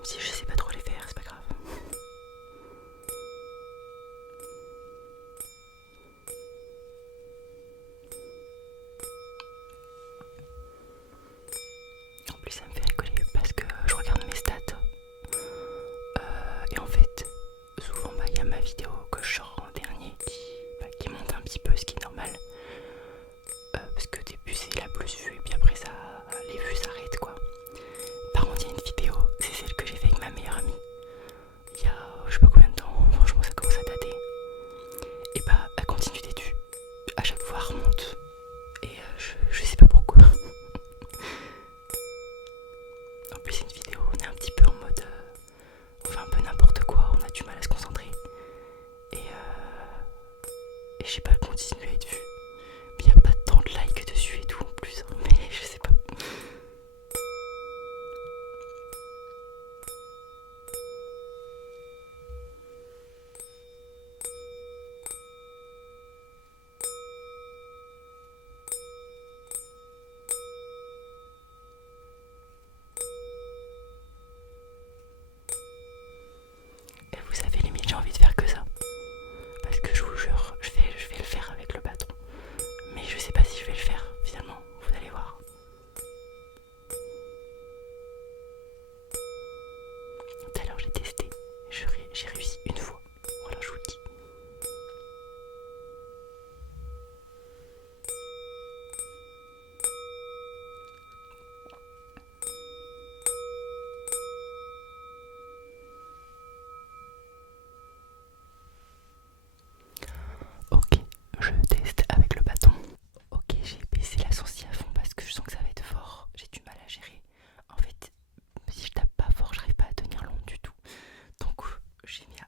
Même si je sais pas trop les faire, c'est pas grave. En plus ça me fait rigoler parce que je regarde mes stats et en fait souvent il y a ma vidéo que je sors en dernier qui monte un petit peu, ce qui est normal. Parce que au début c'est la plus vue et puis après ça les vues s'arrêtent quoi. Par contre il y a une vidéo, c'est celle que j'ai fait avec ma meilleure amie. Il y a je sais pas combien de temps, franchement ça commence à dater. Et bah elle continue d'être vue. À chaque fois elle remonte. Et je sais pas pourquoi. En plus c'est une vidéo, on est un petit peu en mode on fait un peu n'importe quoi, on a du mal à se concentrer. Et je sais pas, elle continue à être vue. Mais il n'y a pas tant de likes dessus et tout en plus. Hein, mais je sais pas. Et vous savez, limite j'ai envie de faire que ça. Parce que je vous jure, je vais le faire avec le bâton. Mais je sais pas si je vais le faire finalement, vous allez voir. Tout à l'heure j'ai testé, j'ai réussi une fois. Voilà, je vous le dis. Ok, je teste avec le bâton. Ok, j'ai baissé la sourcille à fond parce que je sens que ça va être fort. J'ai du mal à gérer. En fait, si je tape pas fort, j'arrive pas à tenir long du tout. Donc j'ai mis